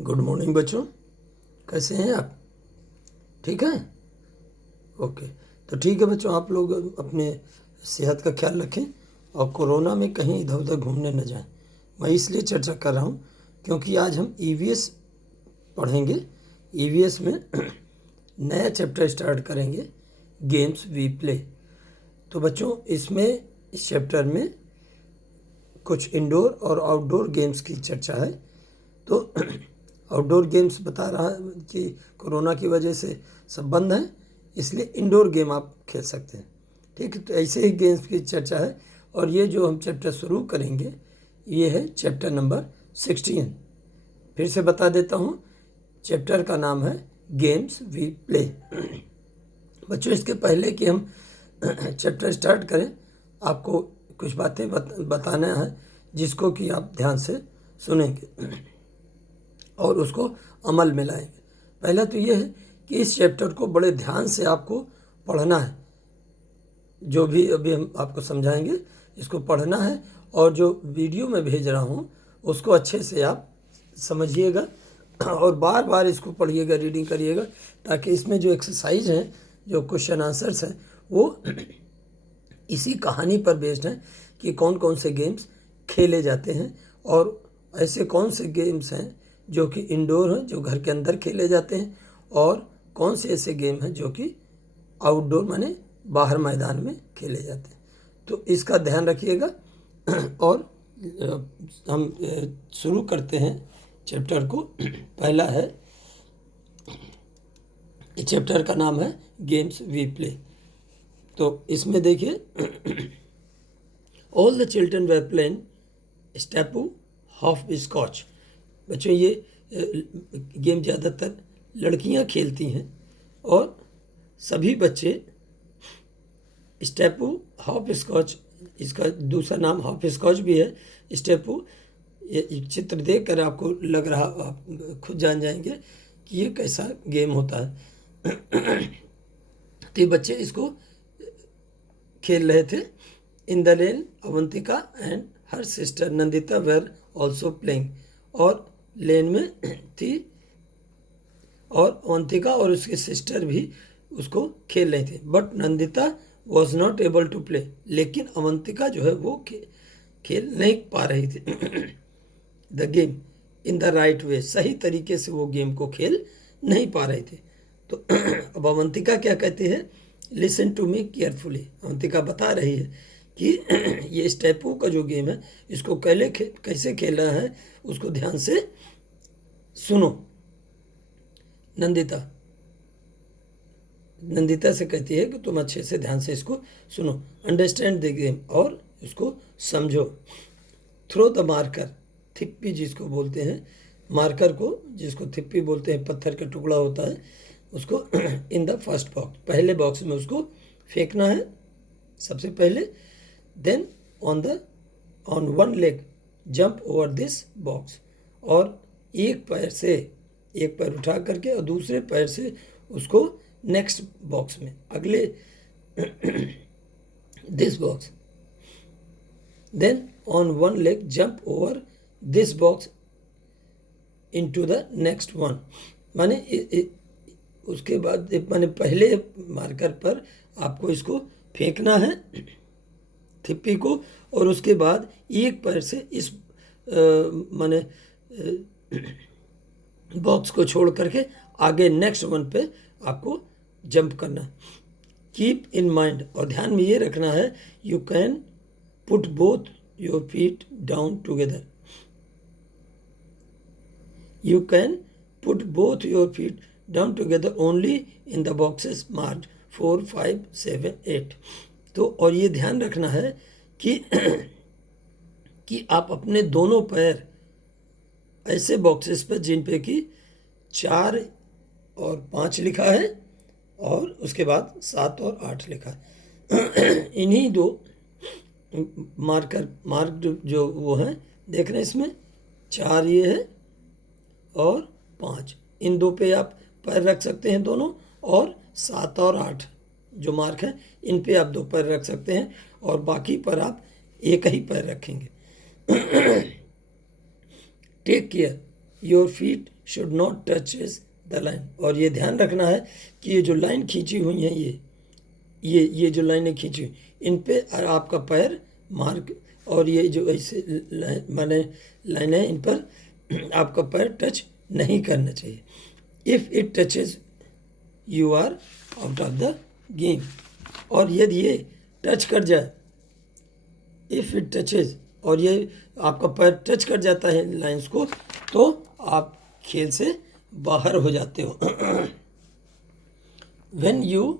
Good morning बच्चों, कैसे हैं आप? ठीक हैं? ओके। तो ठीक है बच्चों, आप लोग अपने सेहत का ख्याल रखें और कोरोना में कहीं इधर उधर घूमने न जाएं। मैं इसलिए चर्चा कर रहा हूँ क्योंकि आज हम ईवीएस पढ़ेंगे। ईवीएस में नया चैप्टर स्टार्ट करेंगे, गेम्स वी प्ले। तो बच्चों इसमें इस चैप्टर में कुछ इंडोर और आउटडोर गेम्स की चर्चा है। तो आउटडोर गेम्स बता रहा है कि कोरोना की वजह से सब बंद हैं, इसलिए इंडोर गेम आप खेल सकते हैं। ठीक है, तो ऐसे ही गेम्स की चर्चा है। और ये जो हम चैप्टर शुरू करेंगे ये है चैप्टर नंबर 16। फिर से बता देता हूँ, चैप्टर का नाम है गेम्स वी प्ले। बच्चों इसके पहले कि हम चैप्टर स्टार्ट करें, आपको कुछ बातें बताना है जिसको कि आप ध्यान से सुनेंगे और उसको अमल में लाएंगे। पहला तो ये है कि इस चैप्टर को बड़े ध्यान से आपको पढ़ना है। जो भी अभी हम आपको समझाएंगे इसको पढ़ना है, और जो वीडियो में भेज रहा हूँ उसको अच्छे से आप समझिएगा और बार बार इसको पढ़िएगा, रीडिंग करिएगा, ताकि इसमें जो एक्सरसाइज हैं, जो क्वेश्चन आंसर्स हैं, वो इसी कहानी पर बेस्ड हैं कि कौन कौन से गेम्स खेले जाते हैं और ऐसे कौन से गेम्स हैं जो कि इंडोर हैं, जो घर के अंदर खेले जाते हैं, और कौन से ऐसे गेम हैं जो कि आउटडोर माने बाहर मैदान में खेले जाते हैं। तो इसका ध्यान रखिएगा। और हम शुरू करते हैं चैप्टर को। पहला है, चैप्टर का नाम है गेम्स वी प्ले। तो इसमें देखिए, all the children were playing stapu hopscotch. बच्चों ये गेम ज़्यादातर लड़कियां खेलती हैं और सभी बच्चे स्टेपू हॉप स्कॉच, इसका दूसरा नाम हॉप स्कॉच भी है। स्टेपू, ये चित्र देख कर आपको लग रहा, आप खुद जान जाएंगे कि ये कैसा गेम होता है। तो ये बच्चे इसको खेल रहे थे। In the lane Avantika and her sister Nandita were also playing. और लेन में थी और अवंतिका और उसकी सिस्टर भी उसको खेल रहे थे। But Nandita was not able to play, लेकिन अवंतिका जो है वो खेल नहीं पा रही थी the game in the right way, सही तरीके से वो गेम को खेल नहीं पा रहे थे। तो अब अवंतिका क्या कहते हैं, listen to me carefully. Avantika बता रही है कि ये स्टेपू का जो गेम है इसको कैसे खेलना है उसको ध्यान से सुनो। नंदिता से कहती है कि तुम अच्छे से ध्यान से इसको सुनो। अंडरस्टैंड द गेम, और उसको समझो। थ्रो द मार्कर, थिप्पी जिसको बोलते हैं, मार्कर को जिसको थिप्पी बोलते हैं, पत्थर का टुकड़ा होता है, उसको इन द फर्स्ट बॉक्स, पहले बॉक्स में उसको फेंकना है सबसे पहले। Then on one leg jump over this box, और एक पैर उठा करके और दूसरे पैर से उसको नेक्स्ट बॉक्स में, अगले this box. Then on one leg jump over this box into the next one. माने उसके बाद माने पहले मार्कर पर आपको इसको फेंकना है थिप्पी को, और उसके बाद एक पैर से इस माने बॉक्स को छोड़ करके आगे नेक्स्ट वन पे आपको जंप करना। कीप इन माइंड, और ध्यान में ये रखना है, you can put both your feet down together. You can put both your feet down together only in the boxes marked 4, 5, 7, 8। तो और ये ध्यान रखना है कि आप अपने दोनों पैर ऐसे बॉक्सेस पर जिन पे कि 4 और 5 लिखा है और उसके बाद 7 और 8 लिखा है, इन्हीं दो मार्क जो वो हैं, देख रहे हैं इसमें 4 ये है और 5, इन दो पे आप पैर रख सकते हैं दोनों, और 7 और 8 जो मार्क है इन पे आप 2 पैर रख सकते हैं, और बाकी पर आप एक ही पैर रखेंगे। Take care your feet should not touches the line. और ये ध्यान रखना है कि ये जो लाइन खींची हुई है, ये जो लाइनें खींची हुई, इन पे आपका पैर मार्क, और ये जो ऐसे माने लाइन है, इन पर आपका पैर टच नहीं करना चाहिए। If it touches you are out of the game. और यदि ये टच कर जाए, इफ़ इट टचेज, और ये आपका पैर टच कर जाता है लाइंस को, तो आप खेल से बाहर हो जाते हो। When you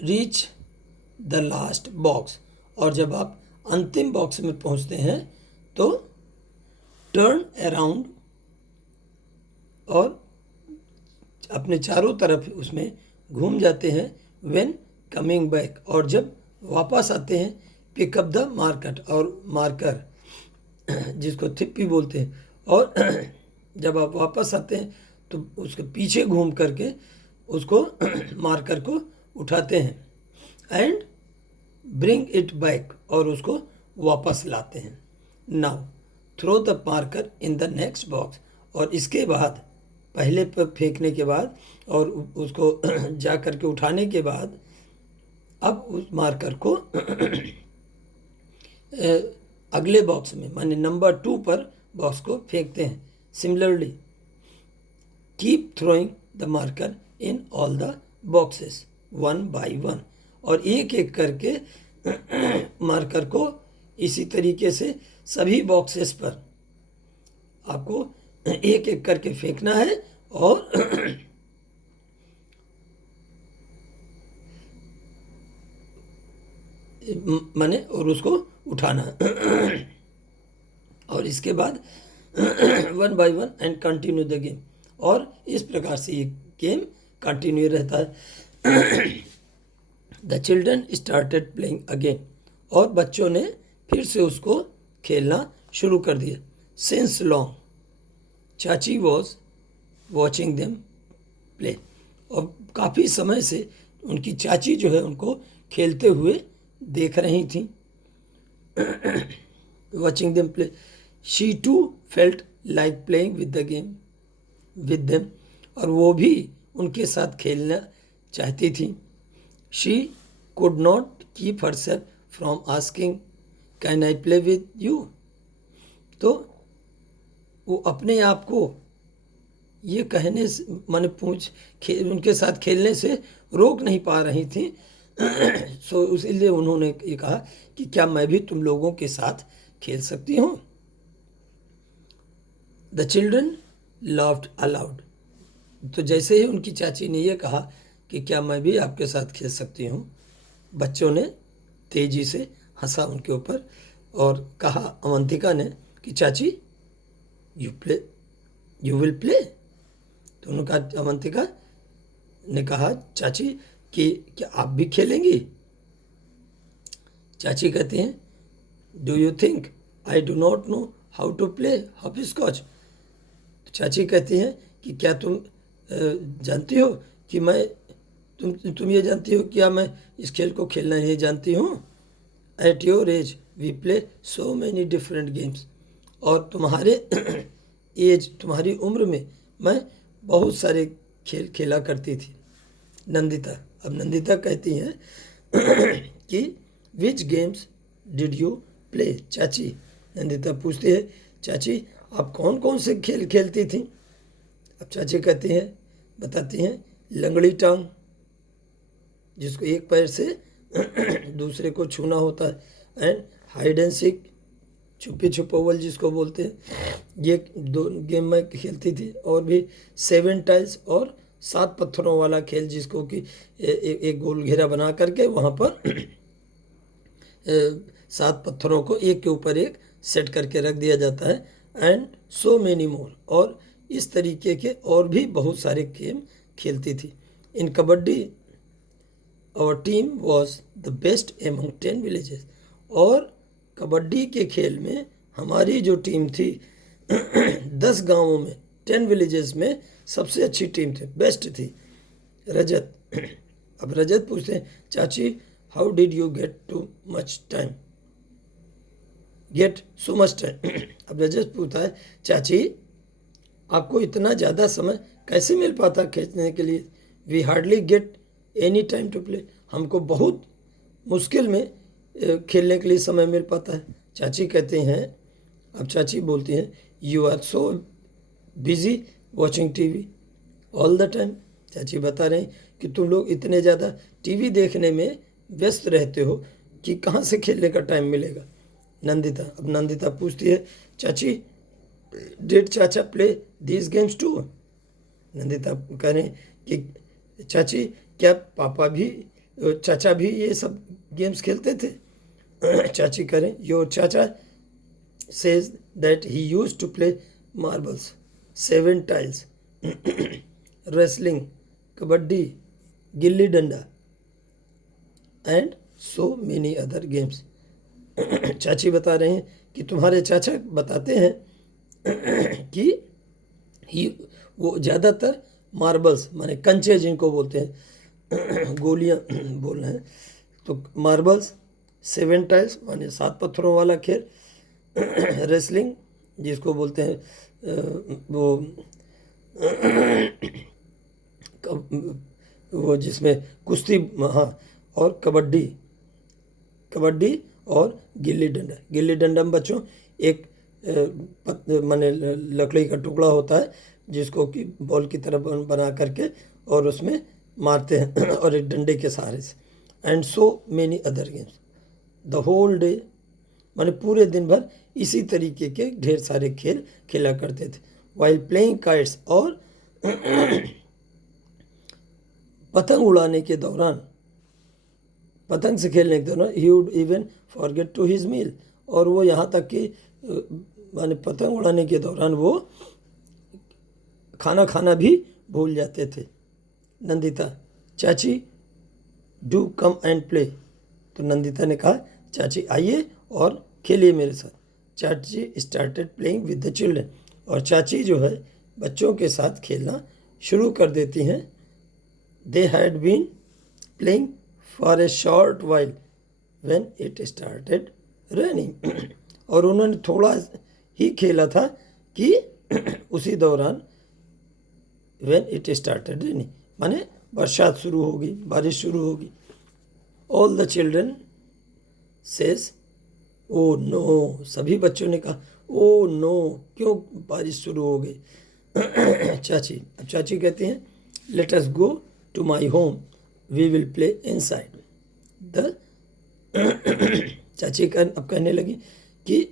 reach the last box, और जब आप अंतिम बॉक्स में पहुंचते हैं तो टर्न अराउंड, और अपने चारों तरफ उसमें घूम जाते हैं। व्हेन कमिंग बैक, और जब वापस आते हैं, पिकअप द मार्कर, और मार्कर जिसको थिप्पी बोलते हैं, और जब आप वापस आते हैं तो उसके पीछे घूम करके उसको मार्कर को उठाते हैं, एंड ब्रिंग इट बैक, और उसको वापस लाते हैं। Now throw the marker in the next box, और इसके बाद पहले पर फेंकने के बाद और उसको जा करके उठाने के बाद अब उस मार्कर को अगले बॉक्स में, माने नंबर 2 पर बॉक्स को फेंकते हैं। Similarly keep throwing the marker in all the boxes 1 by 1, और एक एक करके मार्कर को इसी तरीके से सभी बॉक्सेस पर आपको एक एक करके फेंकना है, और माने और उसको उठाना है। और इसके बाद 1 by 1 and continue the game, और इस प्रकार से ये गेम कंटिन्यू रहता है। The children started playing again, और बच्चों ने फिर से उसको खेलना शुरू कर दिया। सिंस लॉन्ग चाची वॉज वॉचिंग देम प्ले, और काफ़ी समय से उनकी चाची जो है उनको खेलते हुए देख रही थी। Watching them play, she too felt like playing with the game with them, और वो भी उनके साथ खेलना चाहती थी। She could not keep herself from asking can I play with you, तो वो अपने आप को ये कहने से, माने उनके साथ खेलने से रोक नहीं पा रही थी। सो इसलिए उन्होंने ये कहा कि क्या मैं भी तुम लोगों के साथ खेल सकती हूँ। द चिल्ड्रन लाफ्ड अलाउड, तो जैसे ही उनकी चाची ने ये कहा कि क्या मैं भी आपके साथ खेल सकती हूँ, बच्चों ने तेजी से हंसा उनके ऊपर, और कहा अवंतिका ने कि चाची यू विल प्ले। तो उन्होंने कहा, अवंतिका ने कहा चाची कि क्या आप भी खेलेंगी। चाची कहती हैं, do you think I do not know how to play hopscotch. तो चाची कहती हैं कि क्या तुम जानती हो कि मैं तुम ये जानती हो क्या मैं इस खेल को खेलना नहीं जानती हूँ। At your age we play so many different games, और तुम्हारे एज, तुम्हारी उम्र में मैं बहुत सारे खेल खेला करती थी। नंदिता, अब नंदिता कहती हैं कि विच गेम्स डिड यू प्ले चाची। नंदिता पूछती है, चाची आप कौन कौन से खेल खेलती थी। अब चाची कहती हैं, बताती हैं, लंगड़ी टांग, जिसको एक पैर से दूसरे को छूना होता है, एंड हाइड एंड सीक, छुपी छुपौल जिसको बोलते हैं, ये 2 गेम में खेलती थी। और भी 7 टाइल्स और 7 पत्थरों वाला खेल, जिसको कि एक गोल घेरा बना करके वहाँ पर 7 पत्थरों को एक के ऊपर एक सेट करके रख दिया जाता है, एंड सो मेनी मोर, और इस तरीके के और भी बहुत सारे गेम खेलती थी। इन कबड्डी और team was the best among 10 villages, और कबड्डी के खेल में हमारी जो टीम थी 10 गांवों में, 10 विलेजेस में सबसे अच्छी टीम थी, बेस्ट थी। रजत, अब रजत पूछते हैं, चाची how did you get too much time, get so much time. अब रजत पूछता है, चाची आपको इतना ज़्यादा समय कैसे मिल पाता खेलने के लिए? We hardly get any time to play. हमको बहुत मुश्किल में खेलने के लिए समय मिल पाता है। चाची कहते हैं, अब चाची बोलती हैं, you are so busy watching TV all the time. चाची बता रहे हैं कि तुम लोग इतने ज़्यादा टीवी देखने में व्यस्त रहते हो कि कहाँ से खेलने का टाइम मिलेगा। नंदिता, अब नंदिता पूछती है, चाची डिड चाचा play these games too? Nandita कह रहे हैं कि चाची क्या पापा भी, चाचा भी ये सब गेम्स खेलते थे? चाची कह रहे हैं, योर चाचा says that he used to play marbles, seven tiles, wrestling, kabaddi, gilli danda, and so many other games. चाची बता रहे हैं कि तुम्हारे चाचा बताते हैं कि वो ज़्यादातर मार्बल्स माने कंचे जिनको बोलते हैं, गोलियां बोल रहे हैं, तो मार्बल्स, 7 टाइल्स माने 7 पत्थरों वाला खेल, रेसलिंग जिसको बोलते हैं वो जिसमें कुश्ती, हाँ, और कबड्डी और गिल्ली डंडा। गिल्ली डंडा में बच्चों एक माने लकड़ी का टुकड़ा होता है जिसको कि बॉल की तरह बना करके और उसमें मारते हैं और एक डंडे के सहारे से। And so many other games the whole day, माने पूरे दिन भर इसी तरीके के ढेर सारे खेल खेला करते थे। वाइल प्लेइंग काइट्स, और पतंग उड़ाने के दौरान, पतंग से खेलने के दौरान, he would even forget to his meal, और वो यहाँ तक कि माने पतंग उड़ाने के दौरान वो खाना खाना भी भूल जाते थे। नंदिता, चाची डू कम एंड प्ले। तो नंदिता ने कहा, चाची आइए और खेलिए मेरे साथ। चाची started playing with the children, और चाची जो है बच्चों के साथ खेलना शुरू कर देती हैं। They had been playing for a short while when it started raining, और उन्होंने थोड़ा ही खेला था कि उसी दौरान व्हेन इट स्टार्टेड रेनिंग माने बरसात शुरू होगी, बारिश शुरू होगी। All the children says oh no, सभी बच्चों ने कहा ओ नो, क्यों बारिश शुरू हो गई? चाची, अब चाची कहती हैं, let us go to my home, we will play inside the. चाची अब कहने लगी कि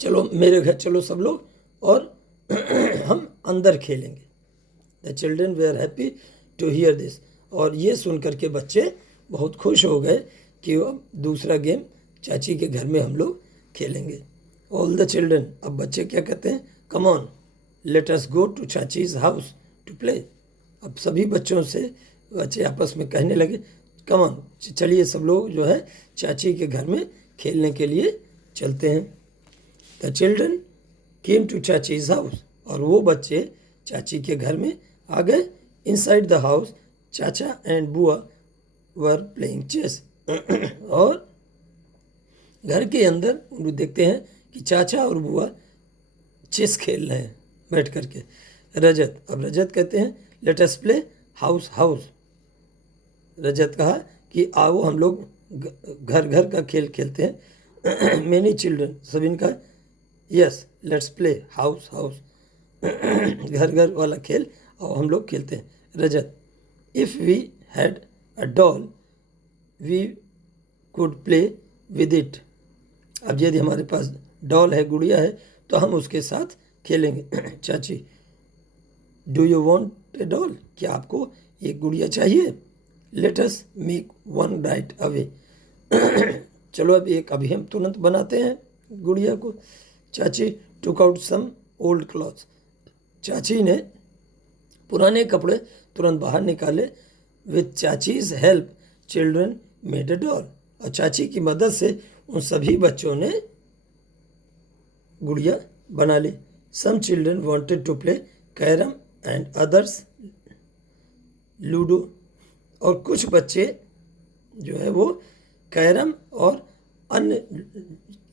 चलो मेरे घर चलो सब लोग, और हम अंदर खेलेंगे। The children were happy to hear this, और ये सुन करके बच्चे बहुत खुश हो गए कि वो दूसरा गेम चाची के घर में हम लोग खेलेंगे। ऑल द चिल्ड्रन, अब बच्चे क्या कहते हैं, come on let us go to चाचीज हाउस टू प्ले। अब सभी बच्चों से बच्चे आपस में कहने लगे, कम ऑन, चलिए सब लोग जो है चाची के घर में खेलने के लिए चलते हैं। द चिल्ड्रन केम टू चाचीज हाउस, और वो बच्चे चाची के घर में आ गए। इनसाइड द हाउस चाचा एंड बुआ वर प्लेइंग चेस, और घर के अंदर देखते हैं कि चाचा और बुआ चेस खेल रहे हैं बैठ करके। रजत, अब रजत कहते हैं, let us play house house. Rajat कहा कि आओ हम लोग घर घर का खेल खेलते हैं। मेनी चिल्ड्रन, सभी ने कहा, yes let's play house house, घर घर वाला खेल और हम लोग खेलते हैं। Rajat, if we had a doll we could play with it. अब यदि हमारे पास डॉल है, गुड़िया है, तो हम उसके साथ खेलेंगे। चाची, do you want A doll, क्या आपको ये गुड़िया चाहिए? Let us make one right away. चलो अब एक अभी हम तुरंत बनाते हैं गुड़िया को। चाची took out some old clothes, चाची ने पुराने कपड़े तुरंत बाहर निकाले। विथ चाचीज help children made a doll, और चाची की मदद से उन सभी बच्चों ने गुड़िया बना ली। Some children wanted to play carrom and others ludo, और कुछ बच्चे जो है वो कैरम और अन्य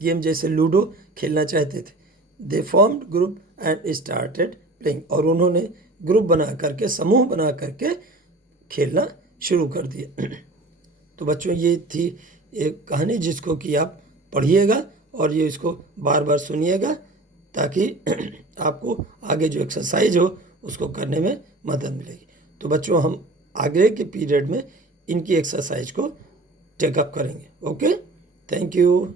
गेम जैसे लूडो खेलना चाहते थे। दे formed group and started playing, और उन्होंने ग्रुप बना करके, समूह बना करके खेलना शुरू कर दिया। तो बच्चों ये थी एक कहानी जिसको कि आप पढ़िएगा और ये इसको बार बार सुनिएगा, ताकि आपको आगे जो एक्सरसाइज हो उसको करने में मदद मिलेगी। तो बच्चों हम आगे के पीरियड में इनकी एक्सरसाइज को टेकअप करेंगे। Okay, thank you.